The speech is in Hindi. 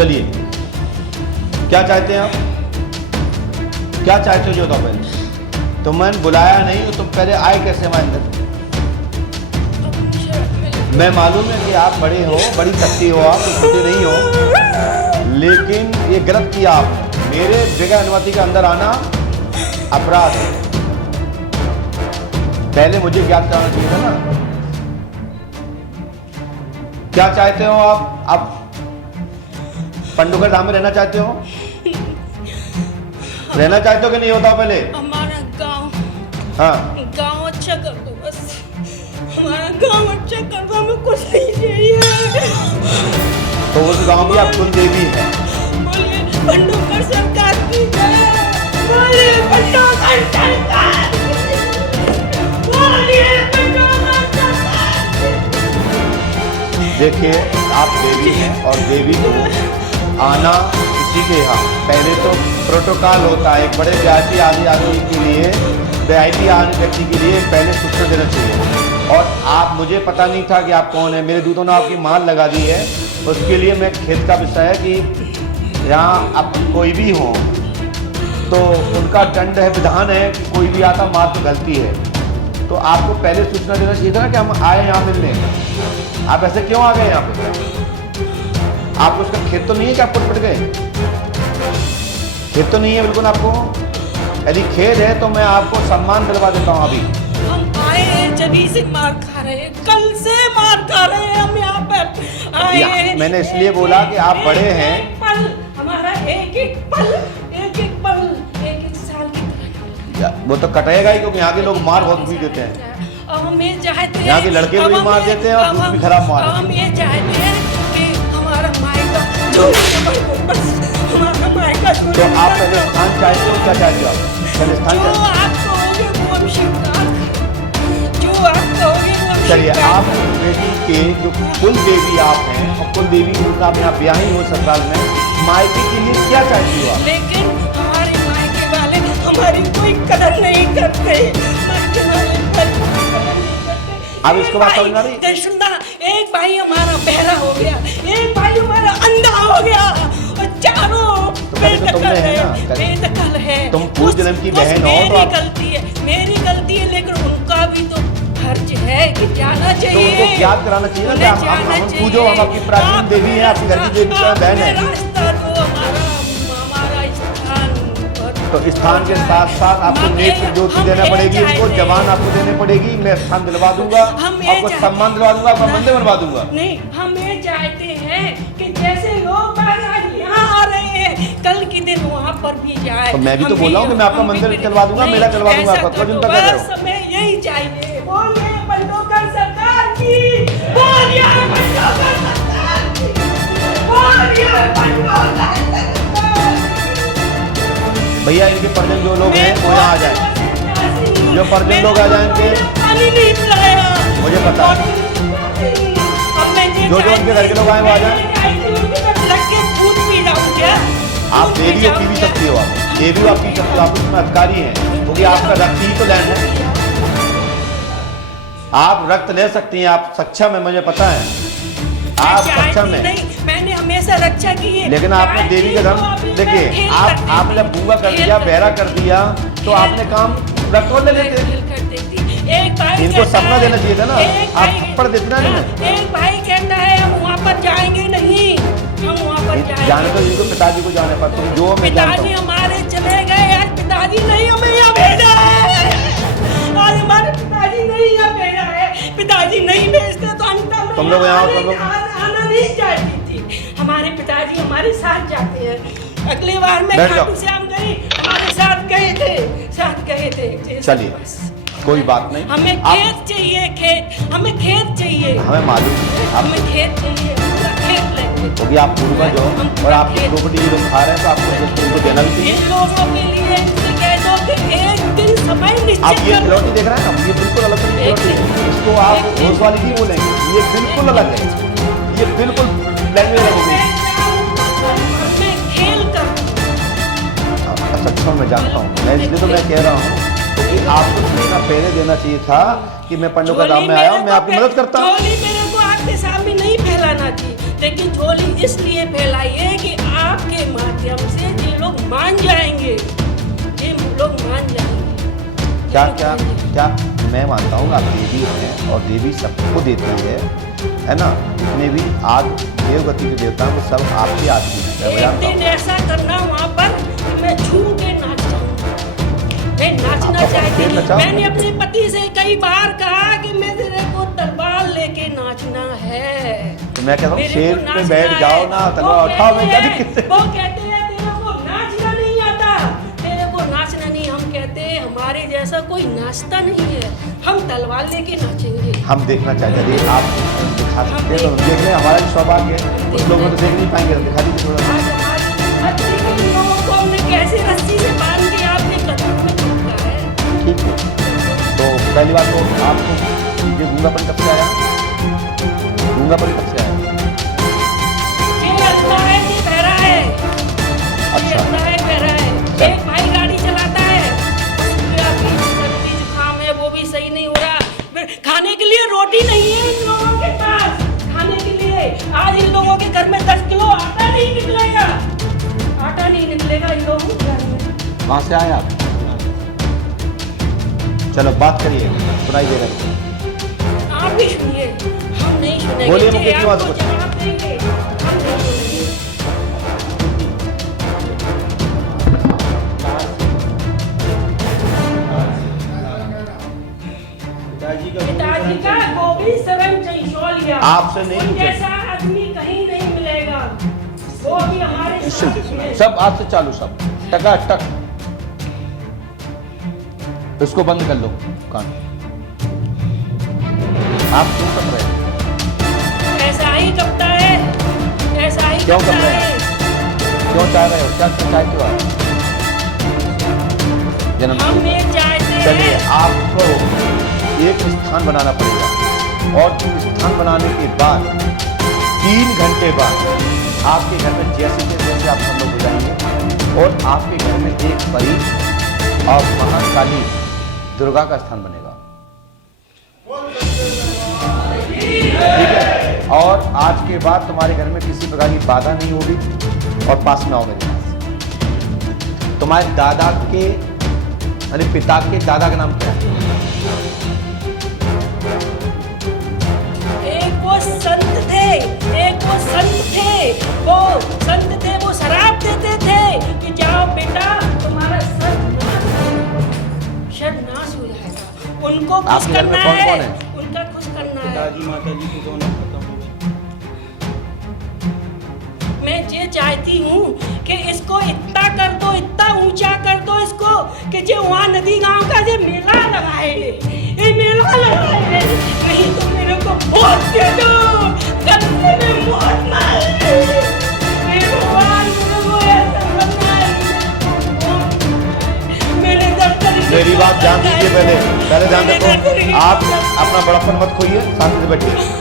चलिए, क्या चाहते हैं आप? क्या चाहते हो जो बताओ पहले। तो मैंने बुलाया नहीं तो तुम पहले आए कैसे हमारे अंदर? मैं मालूम है कि आप बड़े हो, बड़ी शक्ति हो, आप छोटे नहीं हो, लेकिन ये गलत किया आपने। मेरे बगैर अनुमति के अंदर आना अपराध है। पहले मुझे ज्ञात कराना चाहिए था ना। क्या चाहते हो आप पंडुकर धाम में रहना चाहते हो? रहना चाहते हो कि नहीं? बताओ पहले। हमारा गांव, हाँ, गांव अच्छा कर दो बस। हमारा गांव अच्छा कर दो, हमें कुछ नहीं चाहिए। तो उस गांव की आप कुल देवी है। बोलिए पंडुकर सरकार की जय। बोलिए पंडुकर सरकार की जय। बोलिए पंडुकर सरकार की जय। देखिए, आप देवी हैं और देवी को आना किसी के यहाँ पहले तो प्रोटोकॉल होता है। एक बड़े वीआईपी आदमी के लिए, वीआईपी व्यक्ति के लिए पहले सूचना देना चाहिए। और आप, मुझे पता नहीं था कि आप कौन है। मेरे दूतों ने आपकी माल लगा दी है। उसके लिए मैं खेत का विषय है कि यहाँ अब कोई भी हो तो उनका दंड है, विधान है कि कोई भी आता मार तो गलती है। तो आपको पहले सूचना देना चाहिए था ना कि हम आए यहाँ मिलने। आप ऐसे क्यों आ गए यहाँ पे? आपको उसका खेत तो नहीं है कि आप पट गए? खेत तो नहीं है बिल्कुल आपको। यदि खेत है तो मैं आपको सम्मान दिलवा देता हूँ। अभी हम आए हैं, जभी से मार खा रहे हैं, कल से मार खा रहे हैं। हम यहाँ पे आए हैं। मैंने इसलिए बोला कि आप बड़े हैं। एक पल हमारा, एक एक पल, एक एक पल, एक एक साल की तरह। वो तो कटेगा ही, क्योंकि यहाँ के लोग मार बहुत भी देते हैं। अब हम ये चाहते हैं, यहाँ के लड़के भी मार देते हैं और दूध भी खराब मार। हम ये चाहते हैं कि हमारा मायका जो बस हमारा मायका। तो आप पहले स्थान चाहते हो? क्या चाहते हो आप? पहले स्थान जो चाहते हो? आप कहोगे वो हम स्वीकार करें। जो आप कहोगे वो हम चलिए, स्वीकार आप करें। देवी के जो कुल देवी आप हैं और कुल देवी आप यहाँ ब्याही हो ससुराल में, मायके के लिए क्या चाहती हो आप? लेकिन हमारे मायके वाले हमारी कोई कदर नहीं करते। मायके वाले कोई कदर नहीं करते। अब इसको बात समझ में आ रही? सुनना, एक भाई हमारा बहरा हो गया, एक भाई हमारा अंधा हो गया और चारों पहले तो तुमने है ना, बेदखल है। तुम पूर्व जन्म की बहन हो तो मेरी आप- गलती है, मेरी गलती है, लेकिन उनका भी तो फर्ज है कि जाना तो चाहिए। उनको याद कराना चाहिए ना कि उन्हें हम जाना पूजो, हम आपकी प्राचीन देवी हैं, आपकी घर की देवी का बहन है। रास्ता दो, हमारा स्थान पर। तो स्थान के साथ साथ आपको नेत्र ज्योति देना पड़ेगी, उनको जवान आपको देने पड़ेगी। मैं स्थान दिलवा दूंगा, आपको सम्मान दिलवा दूंगा, आपका मंदिर बनवा दूंगा। नहीं, हम ये चाहते हैं कि जैसे लोग यहाँ आ रहे हैं, कल के दिन वहाँ पर भी जाए। तो मैं भी तो बोल रहा हूँ कि मैं आपका मंदिर चलवा दूंगा, मेला चलवा दूंगा आपका। तो चिंता कर रहे हो? बस हमें यही चाहिए। बोलिए पंडुकर सरकार की, बोलिए पंडुकर सरकार की, बोलिए पंडुकर सरकार की। भैया, इनके परिजन जो लोग हैं वो यहाँ आ जाए। जो परिजन लोग आ जाएंगे, पानी नहीं पिलाया, मुझे पता है। जो जो उनके घर के लोग आए वो आ जाए। आप देवी हो, पी भी सकती हो। आप देवी हो, आप पी सकते हो। आप उसमें अधिकारी हैं, क्योंकि आपका रक्त ही तो लैंड है। आप रक्त ले सकती हैं, आप सक्षम है, मुझे पता है आप सक्षम है। मैंने हमेशा रक्षा की है। लेकिन आपने देवी का धर्म, देखिए, आपने बूंगा कर दिया, बहरा कर दिया, तो आपने काम रक्त ले लेते। इनको सपना देना चाहिए था ना, आप थप्पड़ देते ना। एक भाई कहता है हम वहाँ पर जाएंगे नहीं, हम वहाँ पर जाने तो इनको पिताजी को जाने पर, तुम जो मैं जानता पिताजी हूँ। हमारे चले गए, आज पिताजी नहीं हमें यहाँ भेजा है। आज हमारे पिताजी नहीं यहाँ भेजा है। पिताजी नहीं भेजते तो अंतर तुम लोग यहाँ आओ, तुम लोग आना नहीं चाहती थी। हमारे पिताजी हमारे साथ जाते हैं। अगली बार मैं खाटू श्याम गई, हमारे साथ गए थे। चलिए, कोई बात नहीं। हमें खेत चाहिए, खेत, हमें खेत चाहिए। हमें मालूम है हमें खेत चाहिए, पूरा खेत लेंगे। तो भी आप पूर्वज हो और आपकी प्रॉपर्टी लोग खा रहे हैं, तो आपको उनको देना भी चाहिए। इन लोगों के लिए इनसे कह दो कि एक दिन समय निश्चित आप ये खिलौती देख रहे हैं ना, ये बिल्कुल अलग खिलौती है। इसको आप घोष वाली नहीं बोलेंगे, ये बिल्कुल अलग है। ये बिल्कुल लैंग्वेज अलग हो गई। खेल कर सक्षम मैं जानता हूँ, मैं इसलिए तो मैं कह रहा हूँ कि आपको सूचना पहले देना चाहिए था कि मैं पंडुका धाम में आया हूँ, मैं आपकी मदद करता हूँ। झोली मेरे को आपके सामने नहीं फैलाना थी, लेकिन झोली इसलिए फैलाई है कि क्या क्या क्या मैं मानता हूँ आप देवी हैं और देवी सबको देती है ना। जितने भी आग देवगति के देवता हैं वो सब आपके आदमी हैं। मैं एक जानता दिन हूँ। ऐसा करना वहाँ पर कि मैं झूम के नाच जाऊँ। मैं नाचना आप चाहती फिर हूँ। नचाओ। मैंने अपने पति से कई बार कहा कि मैं तेरे को तलवार लेके नाचना है। तो मैं कहता हूँ मेरे शेर को पे नाचना बैठ है। जाओ ना, वो तलवार उठाओ। मैं कहते कहती हैं- किससे वो कहते हैं तेरे को नाचना नहीं आता, तेरे को नाचना नहीं। हम कहते हैं हमारे जैसा कोई नाचता नहीं है, हम तलवार लेके नाचेंगे। हम देखना चाहते हैं। आप दिखा सकते हैं तो देखने हमारा भी सौभाग्य है। कुछ लोग तो देख नहीं पाएंगे, तो दिखा दीजिए थोड़ा। आज हमारी अच्छी कई लोगों को हमने कैसे रस्सी से बांध के आपके कदम में रखा है। ठीक है, तो पहली बात तो आपको ये गूंगापन कब से आया? गूंगापन कब से आया? ये लगता है कि बहरा है। ये अच्छा। लगता है बहरा है। एक भाई गाड़ी चलाता है, उसके अभी सर्दी जुकाम है, वो भी सही नहीं हो रहा। फिर खाने के लिए रोटी नहीं है इन लोगों के पास। खाने के लिए आज इन लोगों के घर में 10 किलो आटा नहीं निकलेगा। आटा नहीं निकलेगा इन लोगों के घर में। वहाँ से आए आप? चलो बात करिए, सुनाई दे रहा है। आप भी सुनिए, हम नहीं सुनेंगे। बोलिए, जी, मुकेश जी, बात आपको बोलिए। जवाब देंगे, हम नहीं सुनेंगे। पिताजी का गोभी शरण चंचौलिया। आपसे नहीं उन पूछे। जैसा आदमी कहीं नहीं मिलेगा। वो भी हमारे साथ है। सब आज से चालू, सब टकाटक। इसको बंद कर लो कान। आप क्यों कर रहे हैं? ऐसा ही कपता है, ऐसा ही क्यों कर कपता रहे हैं? है। क्यों चाह रहे हो? क्या चाहते हो आप? जन्म हम ये चाहते चलिए, हैं। आपको एक स्थान बनाना पड़ेगा और स्थान बनाने के बाद 3 घंटे बाद आपके घर में जैसे जैसे आप हम लोग हो जाएंगे और आपके घर में एक परी और महाकाली दुर्गा का स्थान बनेगा। ठीक है, और आज के बाद तुम्हारे घर में किसी प्रकार की बाधा नहीं होगी और पास में आओ मेरे पास। तुम्हारे दादा के यानी पिता के दादा का नाम क्या है? एक वो संत थे, एक वो संत थे, वो संत थे, वो शराब देते थे कि जाओ बेटा तुम्हारा सर्वनाश हो जाएगा। उनको खुश आपके घर में करना कौन है, कौन है? उनका खुश करना है। पिताजी माताजी को दोनों खत्म हो गए। मैं ये चाहती हूँ कि इसको इतना कर दो, इतना ऊंचा कर दो इसको कि जो वहाँ नदी गांव का जो मेला लगाए, ये मेला लगाए, नहीं तो मेरे को वोट दे दो, गलती में वोट ना ले। मेरे भगवान मेरे को ऐसा करना है। मैंने दफ्तर की मेरी बात ध्यान दीजिए, पहले ध्यान मैंने रखो। दफ्तर की- आप अपना बड़प्पन मत खोइए, शांति से बैठिए।